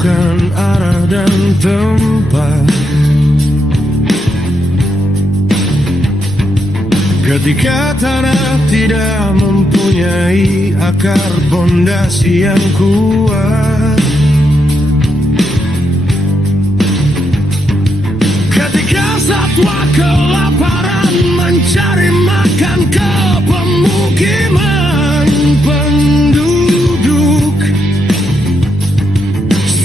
menentukan arah dan tempat. Ketika tanah tidak mempunyai akar pondasi yang kuat, ketika satwa kelaparan mencari makan ke pemukiman penduduk.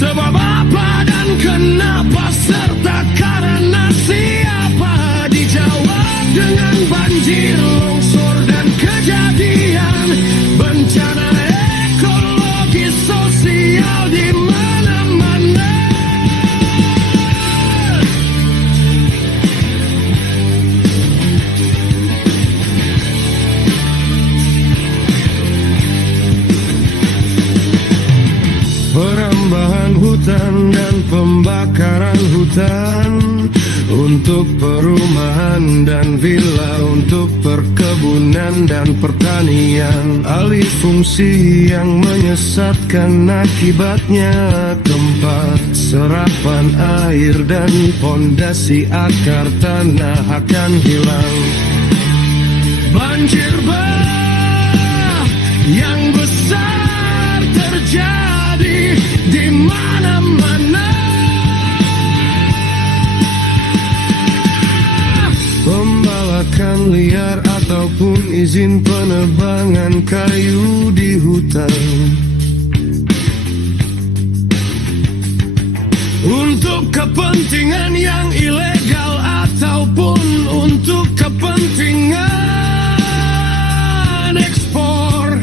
Sebab apa dan kenapa serta karena siapa, dijawab dengan banjir, longsor dan kejadian bencana ekologi sosial di mana-mana. Perambahan hutan dan pembakaran hutan untuk perumahan dan villa, untuk perkebunan dan pertanian. Alih fungsi yang menyesatkan, akibatnya tempat serapan air dan pondasi akar tanah akan hilang. Banjir yang besar terjadi di mana-mana. Pembalakan liar ataupun izin penebangan kayu di hutan untuk kepentingan yang ilegal ataupun untuk kepentingan ekspor.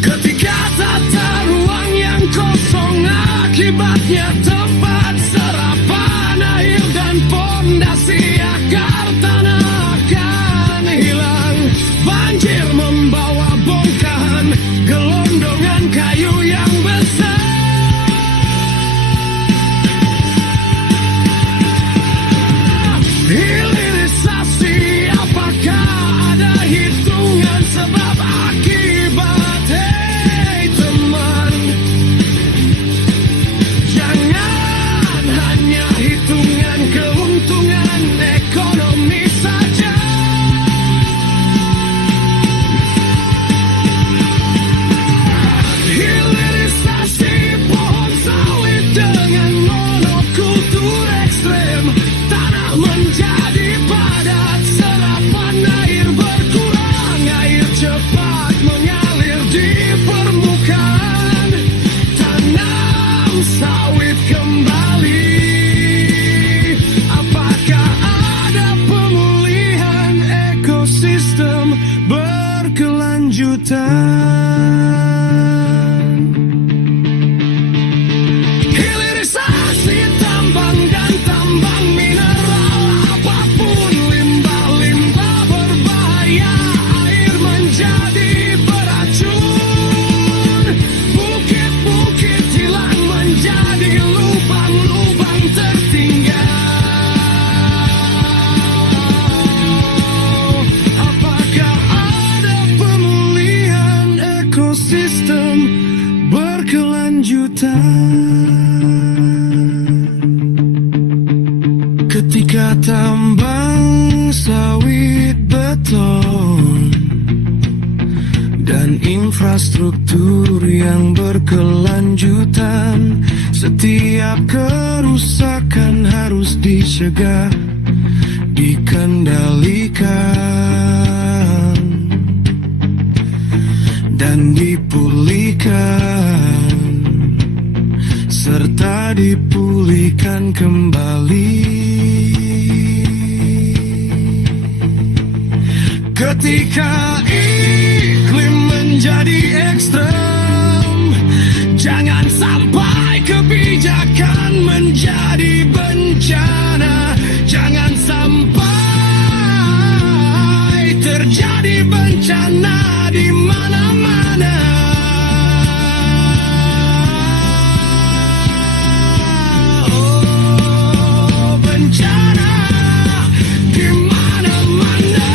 Ketika tata ruang yang kosong, akibatnya tempat serapan air dan pondasi akar tanah akan hilang. Banjir membawa bongkahan gelondongan kayu yang besar. Hilirisasi, apakah ada hitungan sebab akibat? Hei teman, jangan hanya hitungan keuntungan ekonomi saja. Hilirisasi pohon sawit dengan monokultur ekstrem, tanah menjadi padat, serapan air berkurang, air cepat mengalir di permukaan, tanam sawit kembali. Apakah ada pemulihan ekosistem berkelanjutan? Hilirisasi tambang dan tambang mineral, apapun limbah-limbah berbahaya, air menjadi beracun. Bukit-bukit hilang menjadi lubang-lubang tertinggal. Apakah ada pemulihan ekosistem berkelanjutan? Ketika tambang sawit, beton dan infrastruktur yang berkelanjutan, setiap kerusakan harus dicegah, dikendalikan dan dipulihkan, serta dipulihkan kembali. Ketika iklim menjadi ekstrem, jangan sampai kebijakan menjadi bencana. Jangan sampai terjadi bencana di mana-mana. Oh, bencana di mana-mana.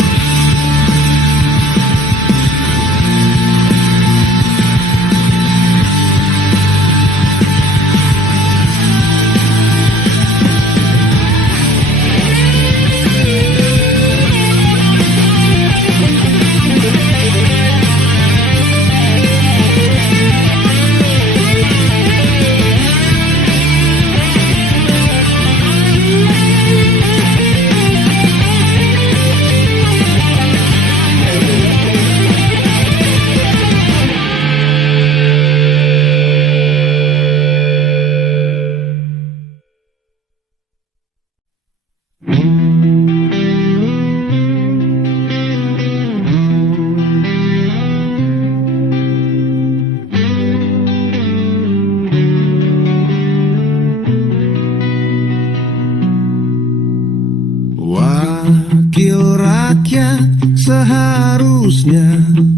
rakyat seharusnya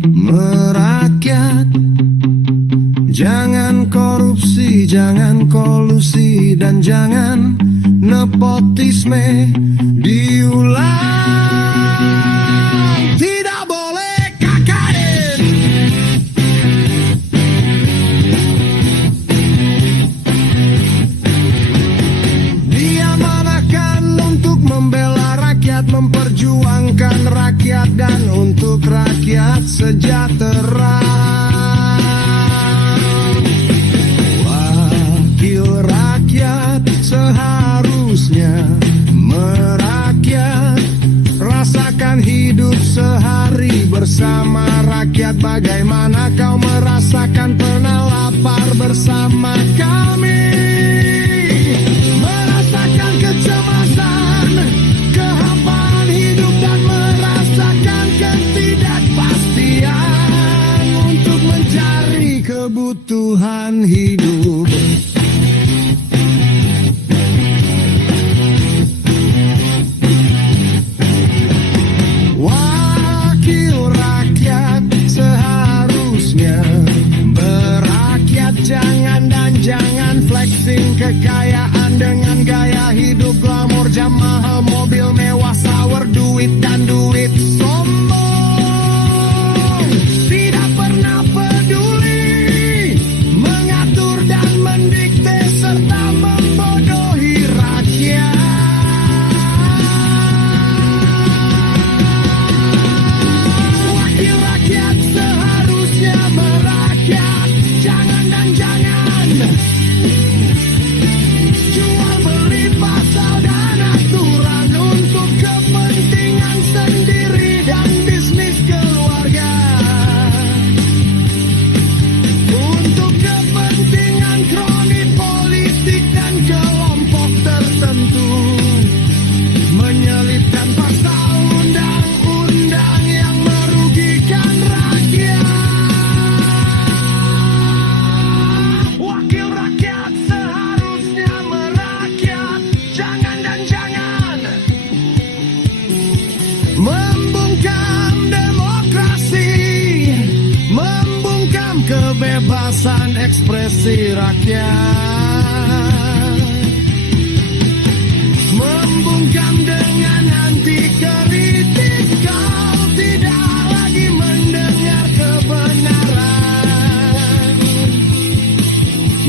merakyat. Jangan korupsi, jangan kolusi, dan jangan nepotisme diulang. Tidak boleh KKN. Diamanahkan untuk membela rakyat, memperjuangkan rakyat, dan untuk rakyat sejahtera. Seharusnya merakyat, rasakan hidup sehari bersama rakyat. Bagaimana kau merasakan pernah lapar bersama kami? Merasakan kecemasan, kehampaan hidup, dan merasakan ketidakpastian untuk mencari kebutuhan hidup. Flexing kekayaan dengan gaya hidup glamor, jam mahal, mobil mewah, sour, duit dan duit sombong. Tidak pernah peduli mengatur dan mendikte serta membodohi rakyat. Wakil rakyat seharusnya merakyat. Jangan dan jangan jual beli pasal dan aturan untuk kepentingan sendiri dan bisnis keluarga. Untuk kepentingan kroni politik dan kelompok tertentu, menyelipkan pasal undang-undang yang merugikan rakyat. Wakil rakyat seharusnya merakyat. Jangan dan jangan membungkam demokrasi, membungkam kebebasan ekspresi rakyat, membungkam dengan anti kritik. Kau tidak lagi mendengar kebenaran,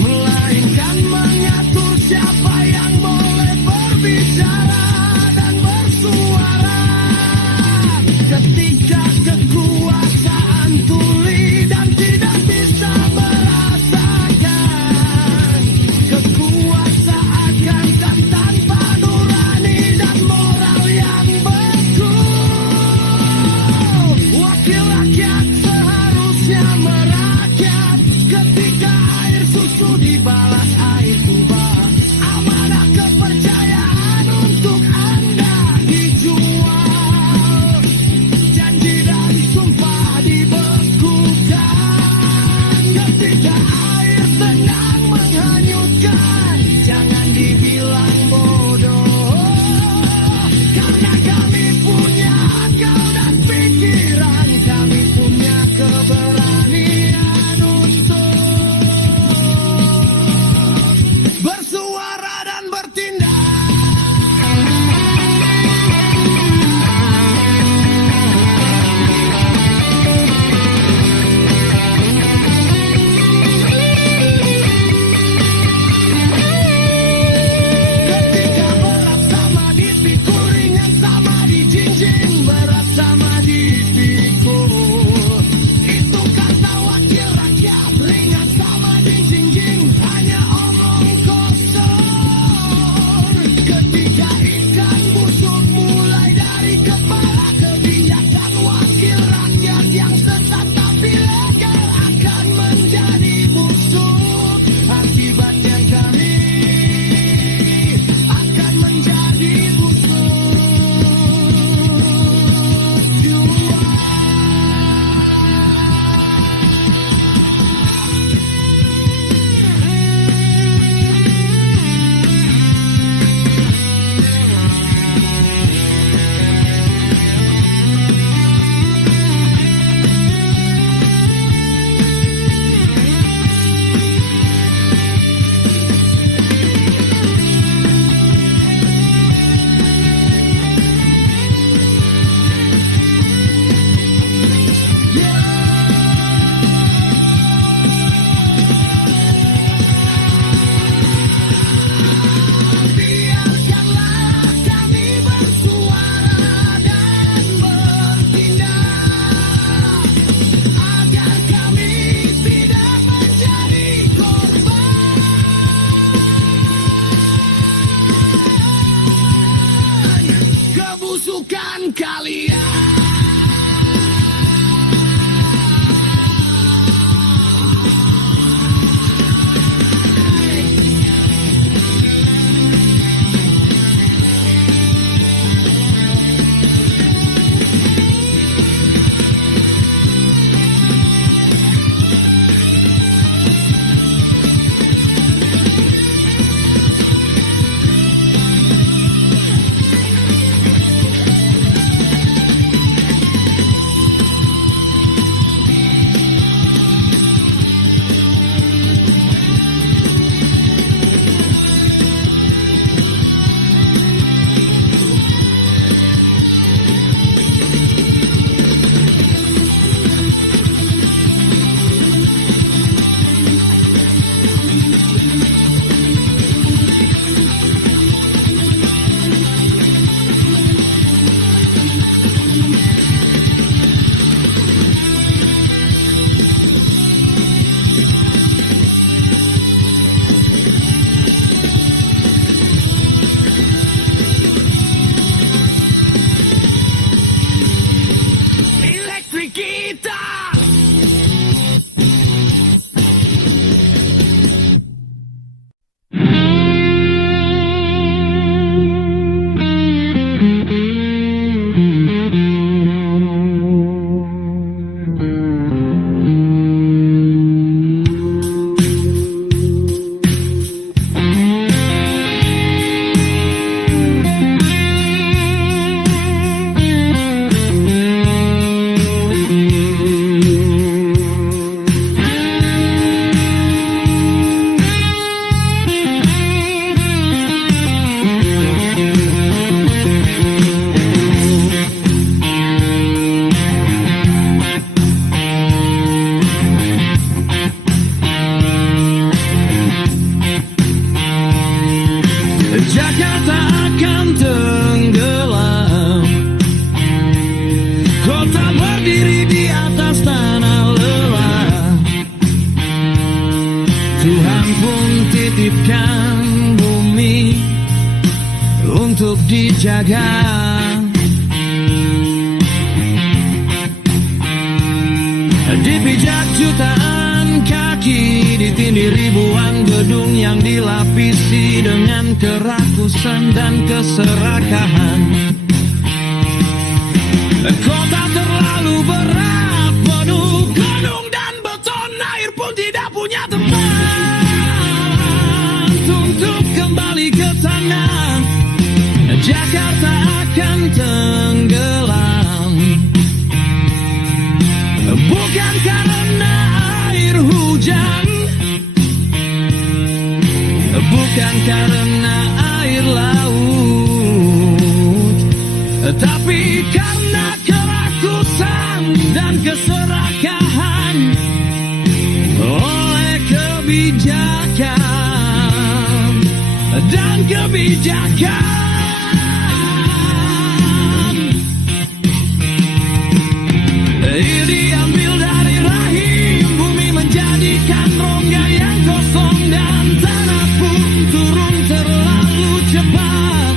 melainkan mengatur siapa yang boleh berbicara dan bersuara. Ketika kekuasaan tuli dan tidak bisa merasakan Jakarta akan tenggelam, kota berdiri di atas tanah lelah. Tuhan pun titipkan bumi untuk dijaga. Dipijak jutaan kaki, ditindih ribuan gedung yang dilapisi dengan kerakusan dan keserakahan. Kota terlalu berat, penuh gunung dan beton, air pun tidak punya tempat untuk kembali ke sana. Jakarta akan tenggelam, bukan karena air hujan, bukan karena air laut, tapi karena kerakusan dan keserakahan oleh kebijakan dan kebijakan. Diambil dari rahim bumi, menjadikan rongga yang kosong, dan tanah pun turun terlalu cepat.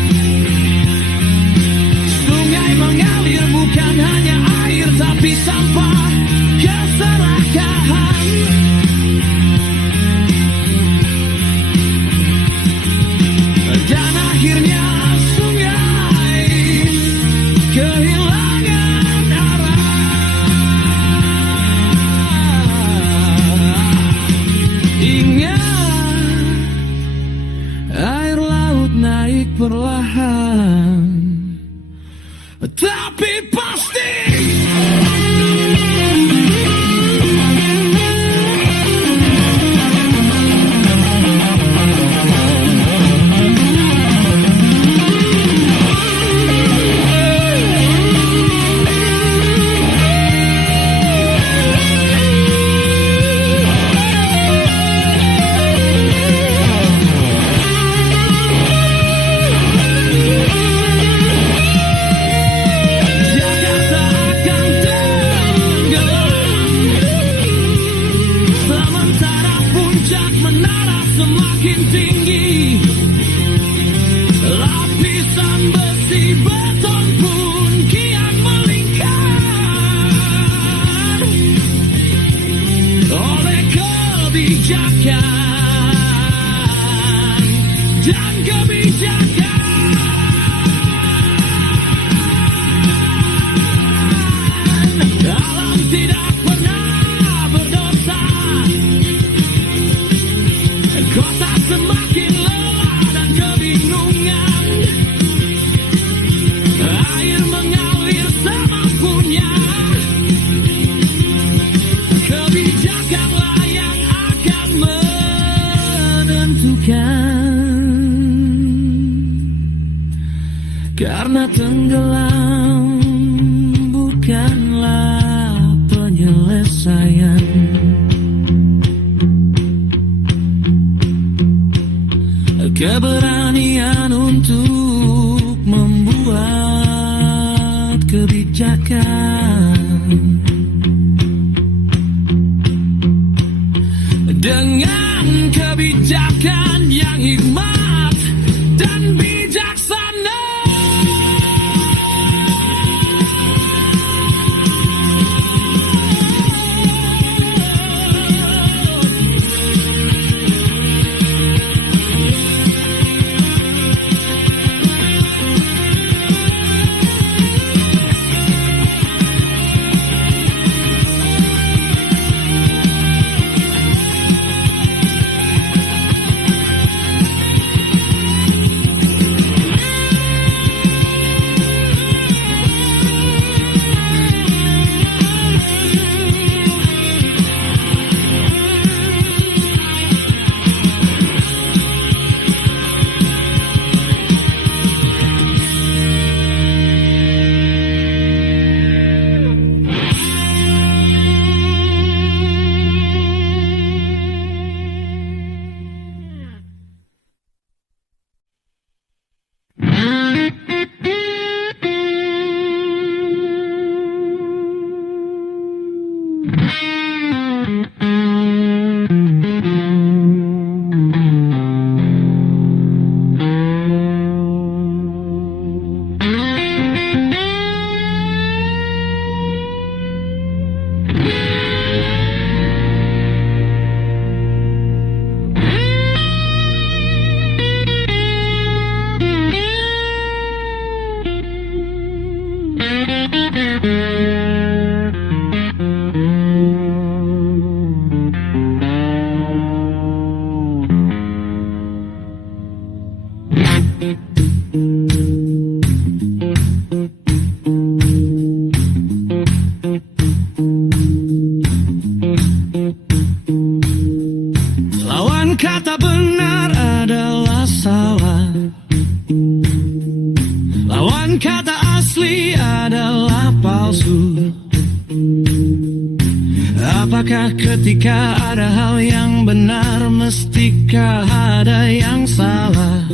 Sungai mengalir, bukan hanya air tapi sampah keserakahan. Dan akhirnya sungai kehilangan arah. Ingat, air laut naik perlahan, tapi pasti. Menara semakin tinggi, lapisan besi beton pun kian melingkar oleh kebijakan dan kebijakan. Alam tidak pernah berdosa, kota semakin lelah dan kebingungan. Air mengalir semampunya, kebijakanlah yang akan menentukan. Karena tenggelam bukanlah penyelesaian. Keberanian untuk membuat kebijakan dengan kebijakan yang hikmat dan bijaksana. Lawan kata benar adalah salah. Lawan kata asli adalah palsu. Apakah ketika ada hal yang benar, mestikah ada yang salah?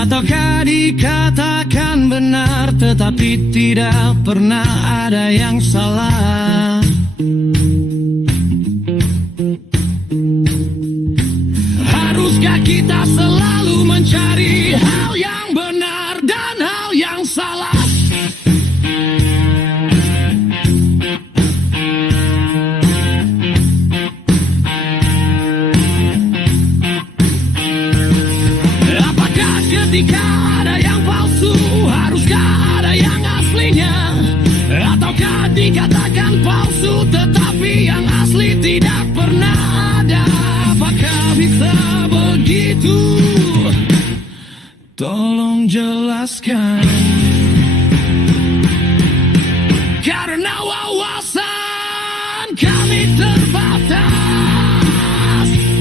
Ataukah dikatakan benar tetapi tidak pernah ada yang salah? Haruskah kita selalu mencari hal yang benar dan hal yang salah? Apakah ketika ada yang palsu, haruskah ada yang aslinya? Ataukah dikatakan palsu tetapi yang asli tidak pernah ada? Apakah bisa begitu? Tolong jelaskan. Karena wawasan kami terbatas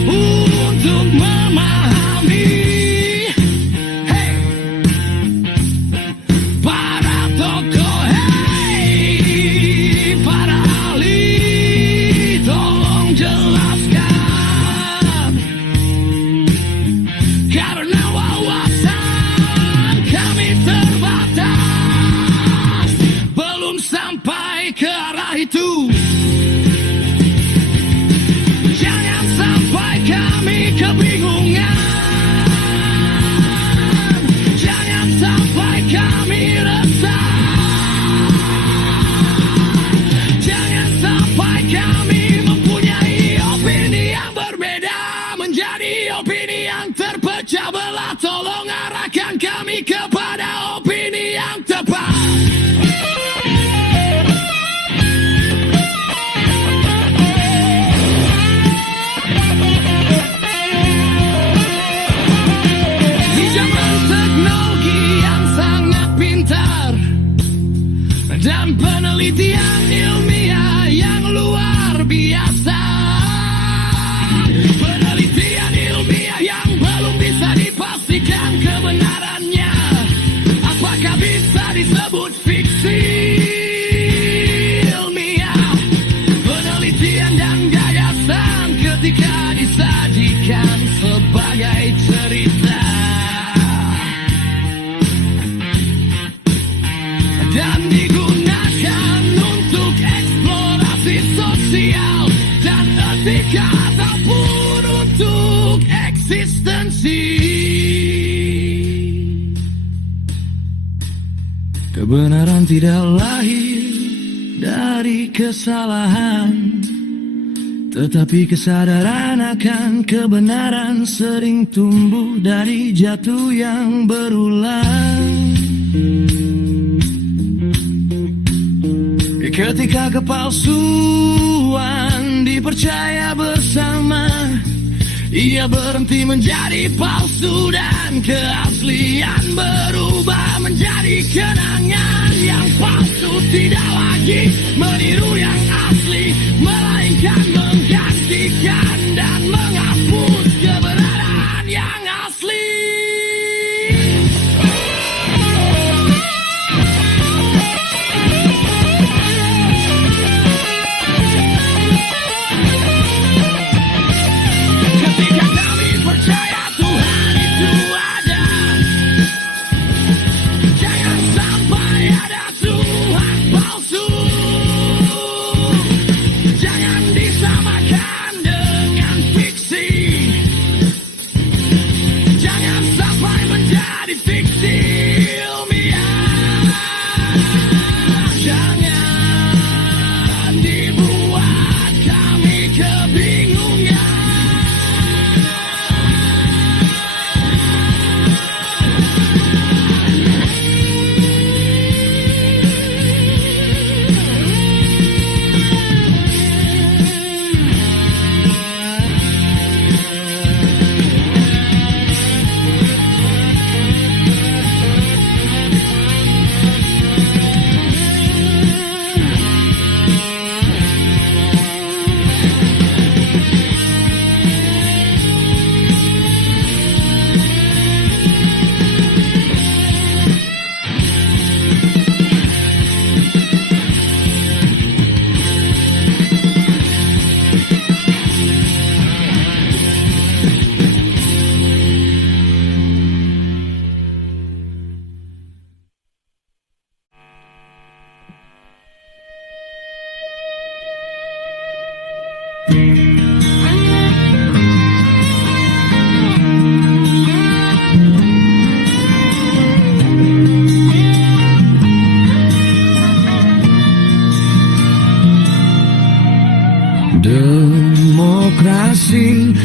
untuk memahami para tokoh, para ahli. Tolong jelaskan. Karena wawasan kami terbatas, belum sampai ke arah itu. Jangan sampai kami kebingungan. Jangan sampai kami resah. Jangan sampai kami mempunyai opini yang berbeda, menjadi opini yang terpecah belah. Tolong arahkan kami kepada opini yang tepat. Di zaman teknologi yang sangat pintar dan penelitian ilmiah yang luar biasa, penelitian ilmiah yang belum bisa dipastikan kebenarannya, apakah bisa disebut fiksi ilmiah? Penelitian dan gagasan ketika disajikan sebagai cerita dan digunakan untuk eksplorasi sosial dan etika ataupun untuk eksistensi. Kebenaran tidak lahir dari kesalahan, tetapi kesadaran akan kebenaran sering tumbuh dari jatuh yang berulang. Ketika kepalsuan dipercaya bersama, ia berhenti menjadi palsu dan keaslian berubah menjadi kenangan. Yang palsu tidak lagi meniru yang asli, melainkan menggantikan dan menghapus kebenaran yang asli. Ketika kami percaya Tuhan itu ada, jangan sampai ada Tuhan palsu.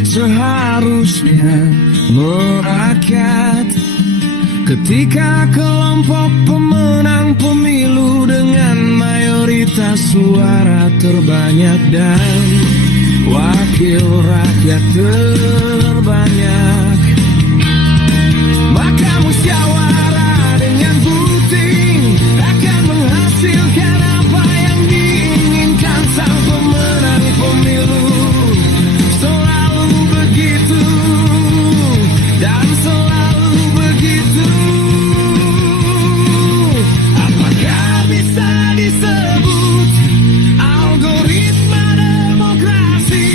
seharusnya merakyat. Ketika kelompok pemenang pemilu dengan mayoritas suara terbanyak dan wakil rakyat terbanyak, maka musyawarah dengan voting akan menghasilkan apa yang diinginkan sang pemenang pemilu. Selalu begitu dan selalu begitu. Apakah bisa disebut algoritma demokrasi?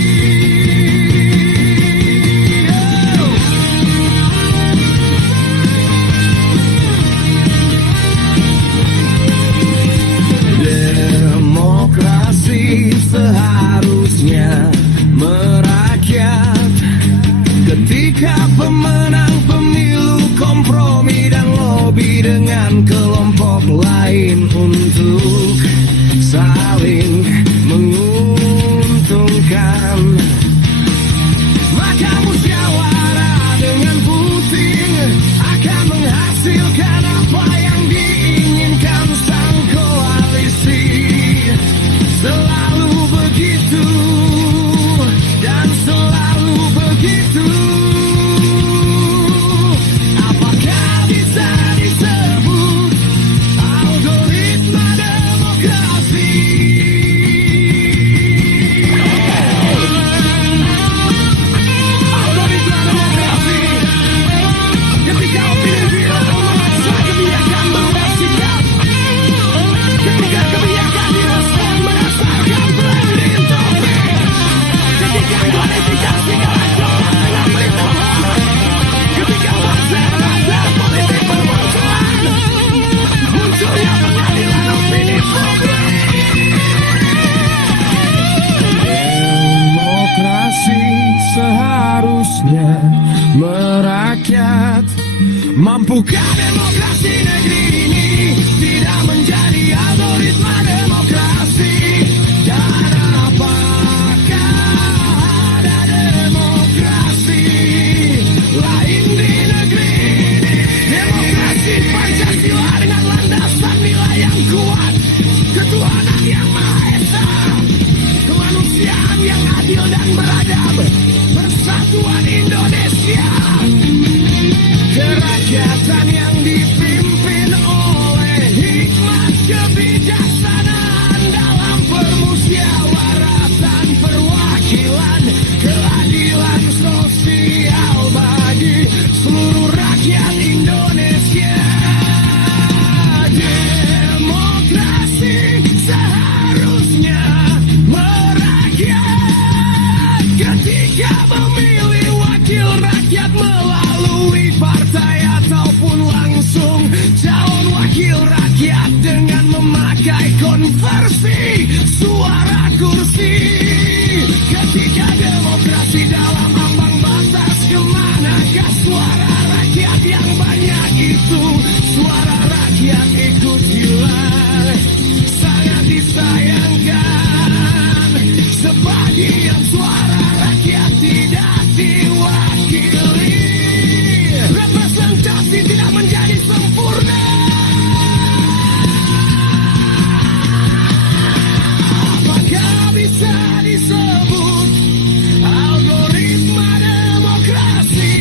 Demokrasi seharusnya merakyat. Ketika pemenang pemilu kompromi dan lobby dengan kelompok lain untuk saling menguntungkan, maka musyawarah dengan voting akan menghasilkan apa yang diinginkan sang koalisi. Selalu begitu dan selalu begitu. Apakah bisa disebut algoritma demokrasi? Algoritma demokrasi. Ketika opini viral memaksa kebijakan berubah sikap. Ketika kebijakan direspon berdasarkan branding topik. Ketika kualifikasi kelanjutan dengan berita hoax. Ketika buzzer politik bermunculan. Munculnya pengadilan opini publik. Demokrasi seharusnya merakyat. Mampukah demokrasi negeri ini tidak menjadi algoritma demokrasi? Dan apakah ada demokrasi lain di negeri ini? Demokrasi Pancasila dengan landasan nilai yang kuat, ketuhanan yang Maha Esa, kemanusiaan yang adil dan beradab, persatuan Indonesia, kerakyatan yang dipimpin oleh hikmat kebijaksanaan dalam permusyawaratan perwakilan, keadilan sosial bagi seluruh rakyat Indonesia. Demokrasi seharusnya merakyat. Ketika memilih wakil rakyat melalui partai ataupun langsung calon wakil rakyat dengan memakai konversi suara kursi. Ketika demokrasi dalam ambang batas, kemanakah suara rakyat yang banyak itu? Suara rakyat ikut hilang, sangat disayangkan. Sebagian suara rakyat tidak diwakili, representasi tidak menjadi sempurna. Apakah bisa disebut algoritma demokrasi?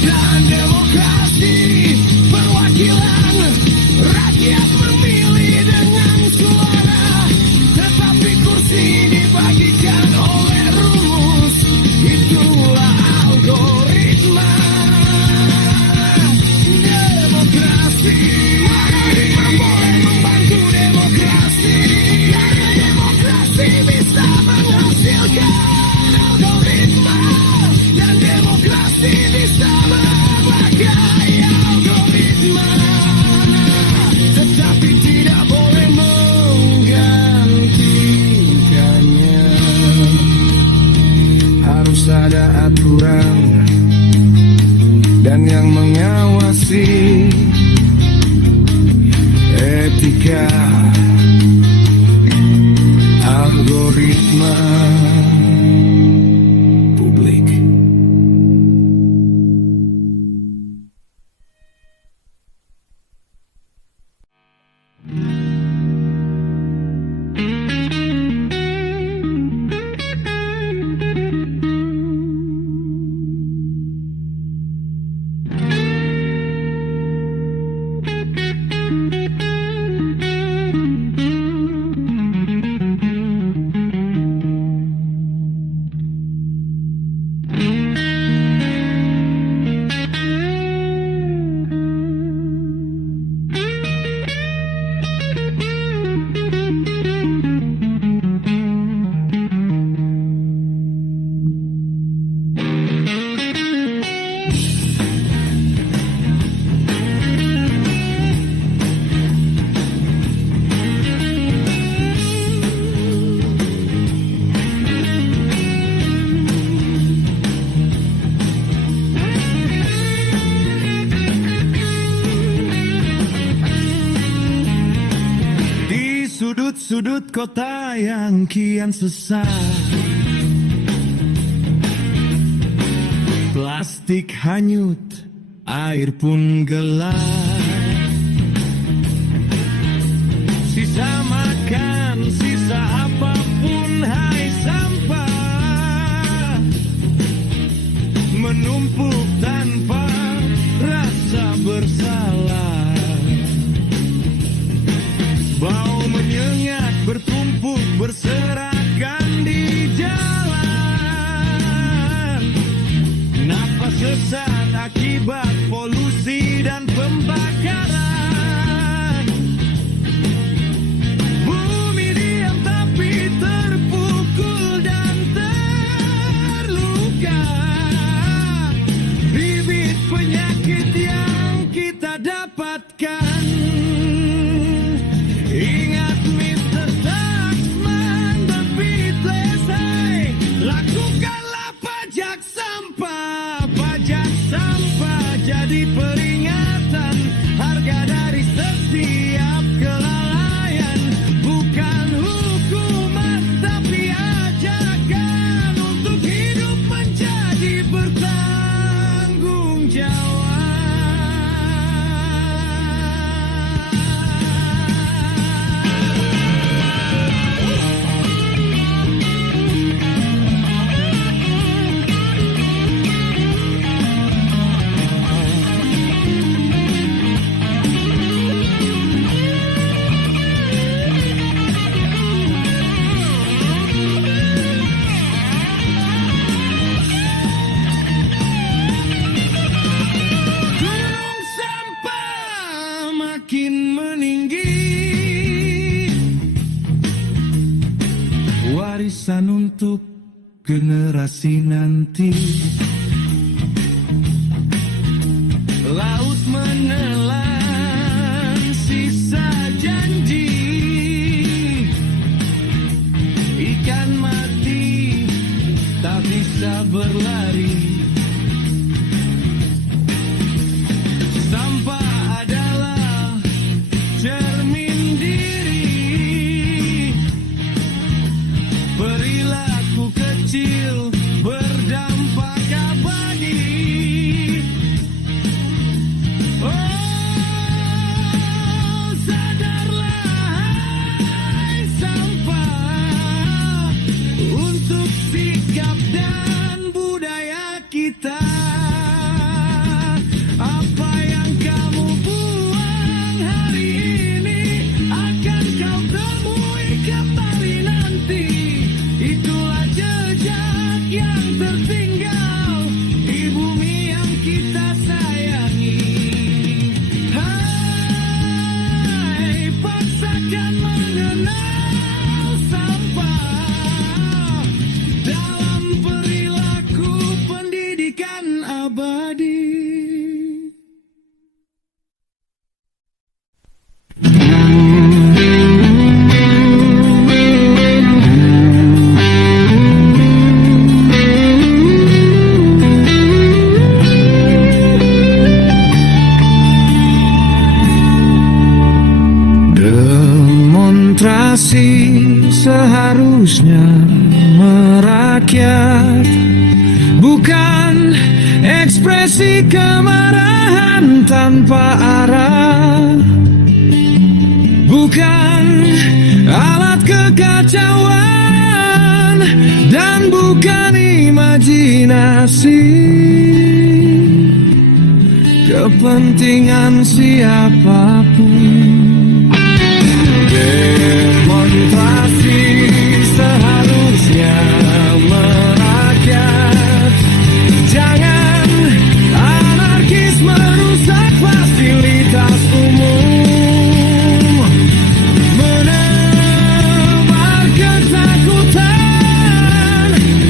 Dan demokrasi perwakilan rakyat memilih dengan suara, tetapi kursi dibagikan oleh rumus. Itulah algoritma demokrasi. Algoritma boleh membantu demokrasi, karena demokrasi bisa menghasilkan algoritma, dan demokrasi bisa memakai algoritma, tetapi tidak boleh menggantikannya. Harus ada aturan dan yang mengawasi, etika, algoritma publik. Sudut kota yang kian sesat, plastik hanyut, air pun gelap. Sisa makan, sisa apapun, hai sampah menumpuk tanpa rasa bersalah. Bau menyengat bertumpuk berserakan di jalan. Napas sesak akibat polusi dan pembakaran. Bumi diam tapi terpukul dan terluka. Bibit penyakit yang kita dapatkan. Ingat Mr. Taxman, the Beatles, hey, lakukanlah pajak sampah jadi peringatan, harga dari setiap kelalaian, bukan hukuman tapi ajakan untuk hidup menjadi bertanggung jawab. Warisan untuk generasi nanti. Laut menelan sisa janji. Ikan mati tak bisa berlari. Sampah adalah cermin diri. Perilaku kecil berdampak abadi. Oh, sadarlah hai sampah untuk sikap dan budaya kita. Apa yang kamu buang hari ini akan kau temui kembali nanti. Itulah jejak merakyat, bukan ekspresi kemarahan tanpa arah, bukan alat kekacauan, dan bukan imajinasi kepentingan siapapun. Demonstrasi seharusnya merakyat, jangan anarkis merusak fasilitas umum, menebar ketakutan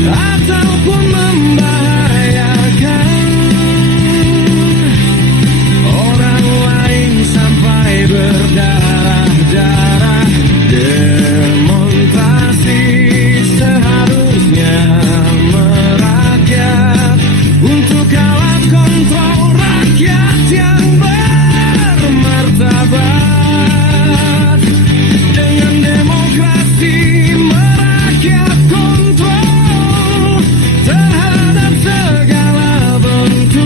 ataupun membahayakan orang lain sampai berdarah-darah. Demonstrasi seharusnya merakyat untuk alat kontrol rakyat yang bermartabat. Dengan demokrasi merakyat kontrol terhadap segala bentuk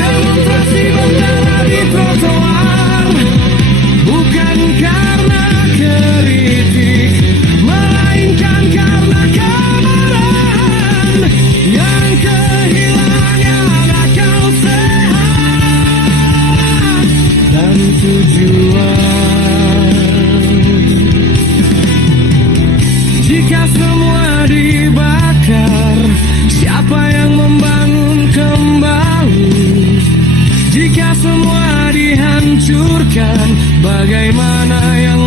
demonstrasi bendera di trotoar, bukan karena kritik, melainkan karena kemarahan yang kehilangan akal sehat dan tujuan. Jika semua dibakar, siapa yang membangun kembali? Jika semua dihancurkan, bagaimana yang